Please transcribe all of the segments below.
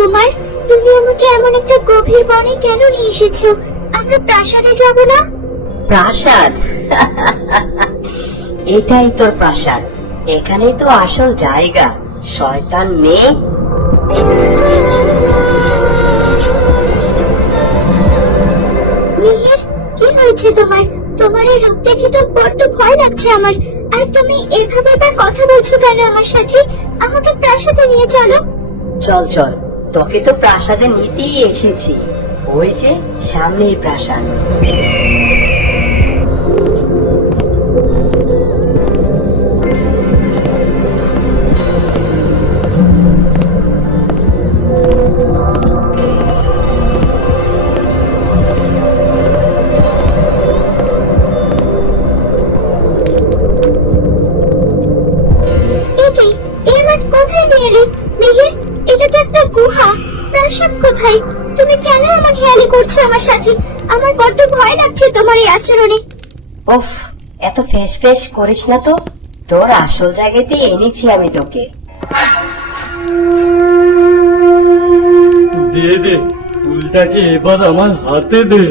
কুমার, তুমি আমাকে এমন একটা গভীর বনে কেন নিয়ে এসেছো? আমরা প্রাসাদে যাব না? প্রাসাদ? এটাই তোর প্রাসাদ, এখানেই তো আসল জায়গা, শয়তান মেয়ে। মিহির, কি হয়েছে তোমার? তোমার এই রূপ দেখে তো বড্ড ভয় লাগছে আমার। আর তুমি এভাবে বা কথা বলছো কেন আমার সাথে? আমাকে প্রাসাদে নিয়ে চলো। চল চল, তোকে তো প্রাসাদে নিতেই এসেছি। ওই যে সামনেই প্রাসাদ। কোথায় নিয়ে এলে মিহির? এটা তো একটা গুহা, প্রাসাদ কোথায়? তুমি কেন এমন হেয়ালি করছো আমার সাথে? আমার বড্ড ভয় লাগছে তোমার এই আচরণে। উফ, এত ফেস ফেস করিস না তো, তোর আসল জায়গাতে এনেছি আমি তোকে। দে দে, ফুলটাকে এবার আমার হাতে দে।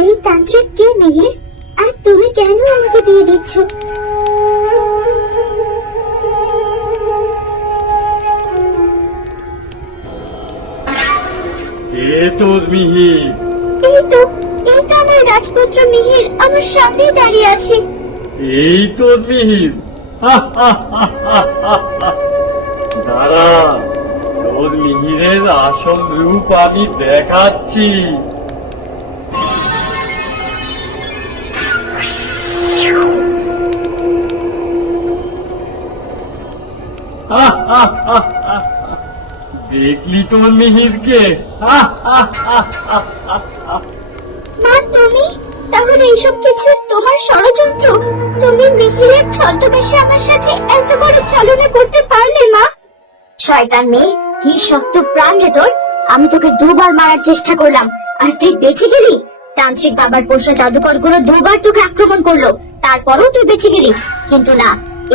এই তান্ত্রিক কে মিহির? আর তুমি কেন আমাকে দিয়ে দিচ্ছ? এ তোর মিহির। এই তো আমার রাজপুত্র মিহির আমার সামনে দাঁড়িয়ে আছে। এই তোর মিহির। দাঁড়া, তোর মিহিরের আসল রূপ আমি দেখাচ্ছি। দেখলি তোর মিহিরকে? মা, তুমি তাহলে এইসব কিছু তোমার ষড়যন্ত্র? তুমি মিহিরের ছদ্মবেশে আমার সাথে এত বড় ছলনা করতে পারলে মা? শয়তান মেয়ে, কি শক্ত প্রাণ রে তোর! আমি তোকে দুবার মারার চেষ্টা করলাম আর তুই বেঁচে গেলি। তান্ত্রিক বাবার পোষা জাদুকর গুলো দুবার তোকে আক্রমণ করলো, তারপরেও তুই বেঁচে গেলি। কিন্তু না,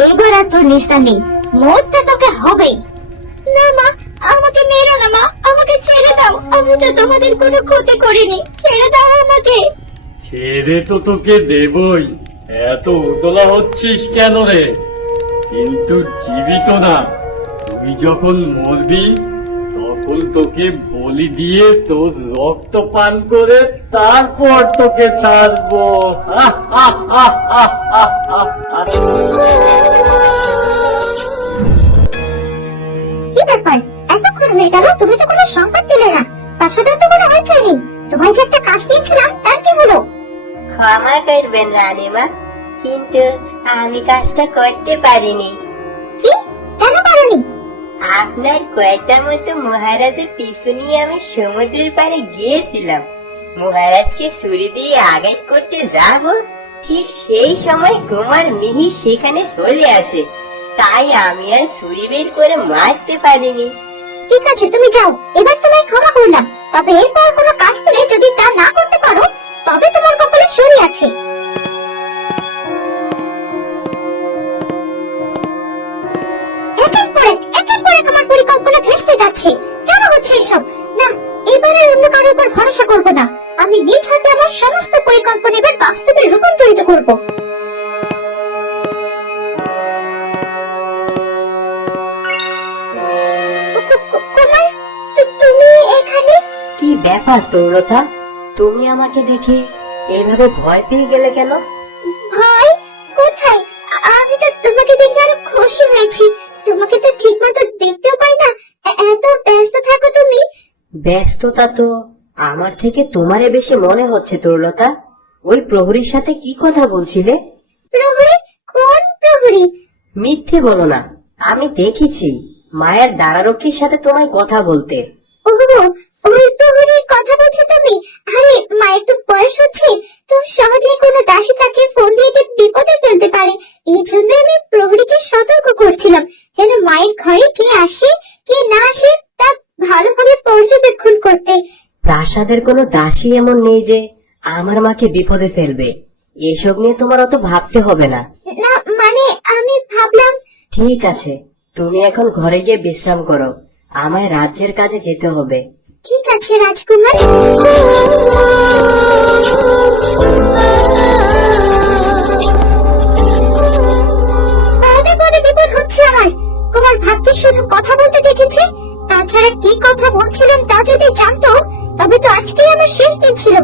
এবার আর তোর নিস্তার নেই, মরতে তোকে হবেই। না মা, আমাকে মেরো না মা, আমাকে ছেড়ে দাও। আমি তো তোমাদের কোনো ক্ষতি করিনি, ছেড়ে দাও আমাকে। ছেড়ে তো তোকে দেবই, এত উতলা হচ্ছিস কেন রে? কিন্তু জীবিত না, তুই যখন মরবি তখন তোকে বলি দিয়ে তোর রক্ত পান করে তারপর তোকে ছাড়বো। কি ব্যাপার, এতক্ষণ হয়ে গেল, তুমি তো কোনো সংবাদ দিলে না। প্রাসাদে তো কোনো হয়েছে নেই। তোমায় যে একটা কাজ দিয়েছিলাম, তার কি হলো? ক্ষমা করবেন রানীমা, কিন্তু আমি কাজটা করতে পারিনি। কি? কেন পারোনি? আপনার কয়টা মতো মহারাজের পিছু নিয়ে আমি সমুদ্রের পাড়ে গিয়েছিলাম। মহারাজকে ছুরি দিয়ে আঘাত করতে যাব, ঠিক সেই সময় কুমার মিহির সেখানে চলে আসে। তাই আমি আর ছুরি বের করে মারতে পারিনি। ঠিক আছে, তুমি যাও, এবার তোমায় ক্ষমা করলাম। তবে এরপর কোনো কাজ করে যদি তা না করতে পারো, তবে তোমার কপালে শনি আছে। একের পর এক আমার পরিকল্পনা ভেস্তে যাচ্ছে। কেন হচ্ছে এসব? না, এবারে অন্য কারোর উপর ভরসা করবো না। আমি নিজ হাতে আমার সমস্ত পরিকল্পনা এবার বাস্তবে রূপান্তরিত করবো। কুমার, তুমি এখানে? কি ব্যাপার তরুলতা, তুমি আমাকে দেখে এইভাবে ভয় পেয়ে গেলে কেন? ভয় কোথায়? আমি তো তোমাকে দেখে আরো খুশি হয়েছি। তোমাকে তো ঠিক মতো দেখতেও পাই না, এত ব্যস্ত থাকো তুমি। ব্যস্ততা তো আমার থেকে তোমারে বেশি মনে হচ্ছে তরুলতা। ওই প্রহরীর সাথে কি কথা বলছিলে? প্রহরী? কোন প্রহরী? মিথ্যে বলো না, আমি দেখেছি মায়ের দ্বারারক্ষীর সাথে তোমায় কথা বলতে। ওহো, ওই প্রহরীর কথা বলছো তুমি? আরে মায়ের তো বয়স হচ্ছে, তো সহজে কোনো দাসী তাকে ফোন দিয়ে বিপদে ফেলতে পারে। এই জন্য আমি প্রহরীকে সতর্ক করছিলাম, যেন মায়ের ঘরে কে আসে কে না আসে তা ভালোভাবে পর্যবেক্ষণ করতে। প্রাসাদের কোনো দাসী এমন নেই যে আমার মাকে বিপদে ফেলবে। এসব নিয়ে তোমার অত ভাবতে হবে না। না মানে আমি ভাবলাম। ঠিক আছে, তুমি এখন ঘরে গিয়ে বিশ্রাম করো। আমায় রাজ্যের কাজে যেতে হবে। ঠিক আছে রাজকুমার। পদে পদে বিপদ হচ্ছে আমার। তোমার ভাগ্যে শুধু কথা বলতে দেখেছে, তাছাড়া কি কথা বলছিলেন তা যদি জানতো তবে তো আজকেই আমার শেষ দিন ছিল।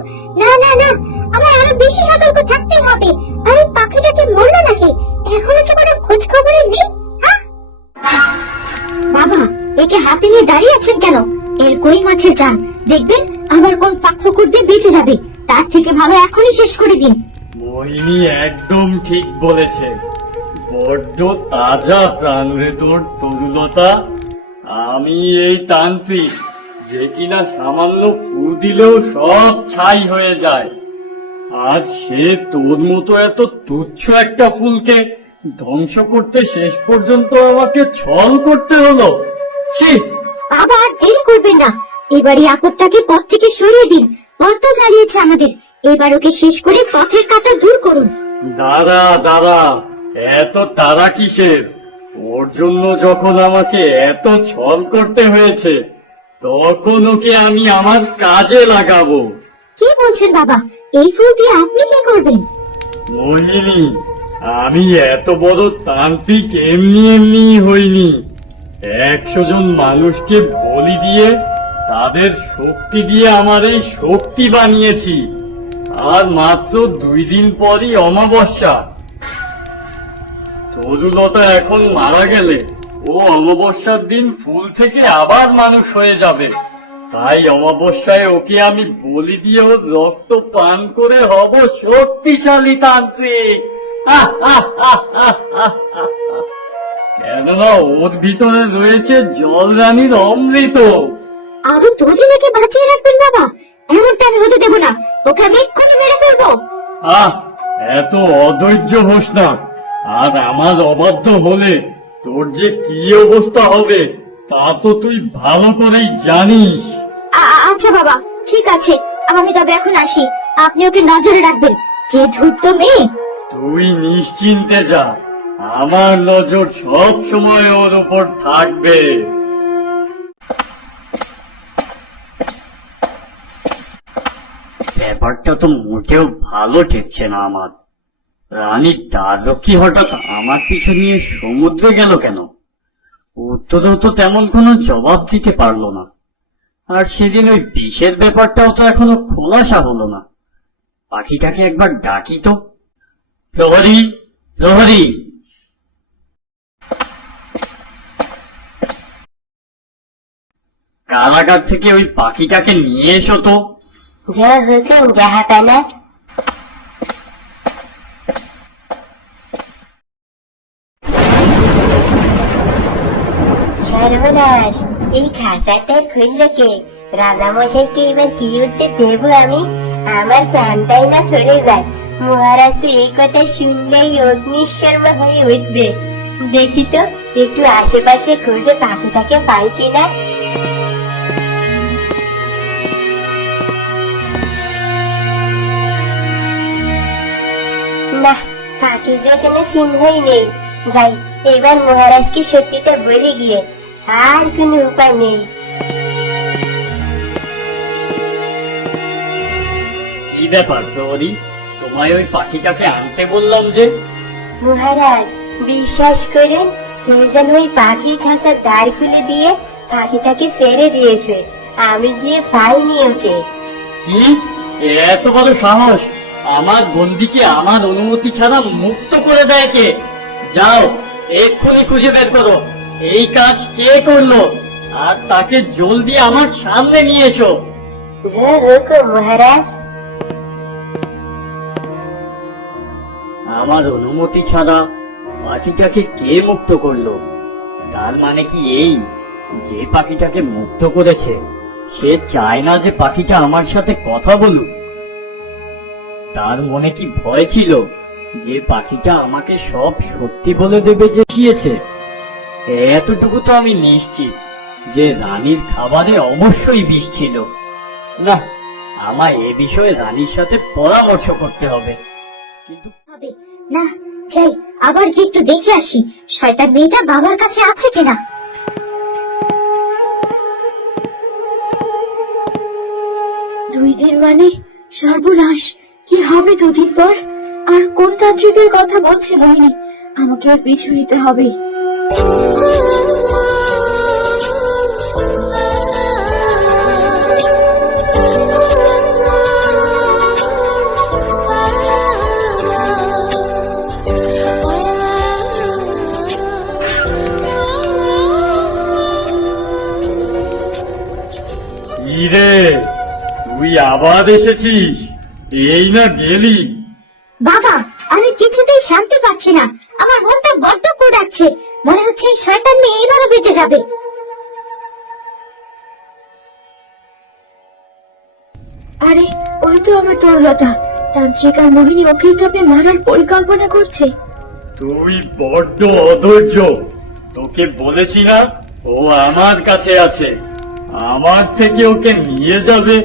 না না না, আমার আরো বেশি সতর্ক থাকতেই হবে। আর এই পাখিটাকে মরলো নাকি এখনো কি কোনো খোঁজ খবরই নেই? বাবা, একে হাতে নিয়ে দাঁড়িয়ে আছেন কেন? এর কই মাছের জান, দেখবেন আবার কোন পাকফকুর দিয়ে বেঁচে যাবে। তার থেকে ভালো এখনই শেষ করে দিন। মোহিনী একদম ঠিক বলেছে। বড্ড তাজা প্রাণ রে তোর তরুলতা। আমি এই তান্ত্রিক যে কিনা সামান্য ফু দিলেও সব ছাই হয়ে যায়, আর সে তোর মতো এত তুচ্ছ একটা ফুলকে ধ্বংস করতে শেষ পর্যন্ত আমাকে ছল করতে হলো। ছি! বাবা, আর দেরি করবেন না। এবার এই আপদটাকে পথ থেকে সরিয়ে দিন। বড্ড জ্বালিয়েছে আমাদের। এবার ওকে শেষ করে পথের কাঁটা দূর করুন। দাঁড়া দাঁড়া, এত তারা কিসের? ওর জন্য যখন আমাকে এত ছল করতে হয়েছে, তখন ওকে আমি আমার কাজে লাগাবো। কি বলছেন বাবা? এই ফুল দিয়ে আপনি কি করবেন? মোহিনী, আমি এত বড় তান্ত্রিক এমনি এমনি হইনি। 100 জন মানুষকে বলি দিয়ে তাদের শক্তি দিয়ে আমার এই শক্তি বানিয়েছি। আর মাত্র 2 দিন পরই অমাবস্যা। তরুলতা এখন মারা গেলে ও অমাবস্যার দিন ফুল থেকে আবার মানুষ হয়ে যাবে। তাই অমাবস্যায় ওকে আমি বলি দিয়ে ওর রক্ত পান করে হব শক্তিশালী তান্ত্রিক। কেননা ওর ভিতরে রয়েছে জলরানীর অমৃত। আরো 2 দিন একে বাঁচিয়ে রাখবেন বাবা। এমনটা আমি হতে দেবো না। ওকে আমি এক্ষুনি মেরে ফেলবো। এত অধৈর্য হোস না। আর আমার অবাধ্য হলে তোর যে কি অবস্থা হবে তা তো তুই ভালো করেই জানিস। আচ্ছা বাবা, ঠিক আছে। আমি তবে এখন আসি। আপনি ওকে নজরে রাখবেন। যে ধূর্ত মেয়ে। তুই নিশ্চিন্তে যা, আমার নজর সব সময় ওর উপর থাকবে। ব্যাপারটা তো মোটেও ভালো ঠেকছে না আমার। রানী দ্বাররক্ষী হঠাৎ আমার পিছু নিয়ে সমুদ্রে গেল কেন? উত্তরেও তো তেমন কোনো জবাব দিতে পারলো না। আর সেদিন ওই বিষের ব্যাপারটাও তো এখনো খোলাসা হলো না। পাখিটাকে একবার ডাকি তো। প্রহরী, প্রহরী! কারাগার থেকে ওই পাখিটাকে নিয়ে এসো তো। যা হুকুম জাহাপানা। সর্বনাশ, এই খাঁচাটা খুললো কে? রাজামশাইকে এবার কি উঠতে দেবো আমি? আমার প্রাণটাই না চলে যায়। মহারাজ তো এই কথা শুনলেই অগ্নিশর্মা হয়ে উঠবে। দেখি তো একটু আশেপাশে খুঁজে পাখিটাকে পাই কিনা। না, পাখির যেখানে সিংহই নেই। যাই, এবার মহারাজকে সত্যিটা বলে গিয়ে। আর কোনো উপায় নেই। কি ব্যাপার প্রহরী, তোমায় ওই পাখিটাকে আনতে বললাম যে? মহারাজ, বিশ্বাস করেন, কেউ যেন ওই পাখির খাঁচার দ্বার খুলে দিয়ে পাখিটাকে ছেড়ে দিয়েছে। আমি গিয়ে পাইনি ওকে। কি এত বড় সাহস? আমার বন্দিকে আমার অনুমতি ছাড়া মুক্ত করে দেয় কে? যাও, এক্ষুনি খুঁজে বের করো এই কাজ কে করলো, আর তাকে জলদি আমার সামনে নিয়ে এসো। যা হুকুম মহারাজ। আমার অনুমতি ছাড়া পাখিটাকে কে মুক্ত করলো? তার মানে কি এই যে পাখিটাকে মুক্ত করেছে সে চায় না যে পাখিটা আমার সাথে কথা বলুক? তার মনে কি ভয় ছিল যে পাখিটা আমাকে সব সত্যি বলে দেবে যে শিয়েছে? এতটুকু তো আমি নিশ্চিত যে রানীর খাবারে অবশ্যই বিষ ছিল। না, আমায় এ বিষয়ে রানীর সাথে পরামর্শ করতে হবে। কিন্তু না, যাই আবার গিয়ে একটু দেখে আসি শয়তান মেয়েটা বাবার কাছে আছে কিনা। 2 দিন মানে সর্বনাশ। কি হবে 2 দিন পর? আর কোন তান্ত্রিকের কথা বলছে মোহিনী? আমাকে আর পিছু নিতে হবে। কি রে, তুই আবার এসেছিস? এই না গেলি? বাবা, আমি কিছুতেই শান্তি পাচ্ছি না। আমার মনটা বড্ড পোড়াচ্ছে। মনে হচ্ছে এই শয়তান মেয়ে এবারও বেঁচে যাবে। আরে, ওই তো আমার তরুলতা। তান্ত্রিক আর মোহিনী ওকেই তবে মারার পরিকল্পনা করছে। তুই বড্ড অধৈর্য। তোকে বলেছি না ও আমার কাছে আছে। আমার থেকে ওকে নিয়ে যাবে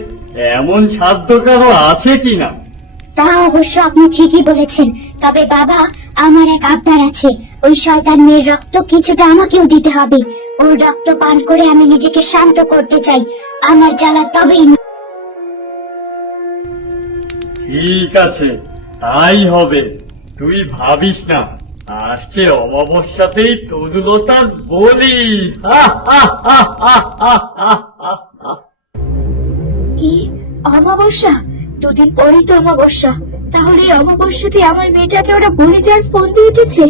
এমন সাধ্য কারো আছে কিনা? তা অবশ্য আপনি ঠিকই বলেছেন। তবে বাবা, আমার এক আবদার আছে। ওই শয়তান মেয়ের রক্ত কিছুটা আমাকেও দিতে হবে। ওর রক্ত পান করে আমি নিজেকে শান্ত করতে চাই। আমার জ্বালা তবেই। ঠিক আছে, তাই হবে। তুই ভাবিস না, আসছে অমাবস্যাতেই তরুলতার বলি। কি অমাবস্যা? 2 দিন পরেই তো অমাবস্যা। তাহলে এই অমাবস্যাতে আমার মেয়েটাকে ওরা বলে দেওয়ার ফোন দিয়ে উঠেছে।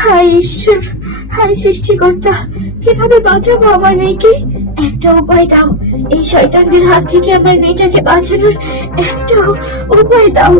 হায় ঈশ্বর, হায় সৃষ্টিকর্তা, কিভাবে বাঁচাবো আমার মেয়েকে? একটা উপায় দাও। এই শয়তানদের হাত থেকে আমার মেয়েটাকে বাঁচানোর একটা উপায় দাও।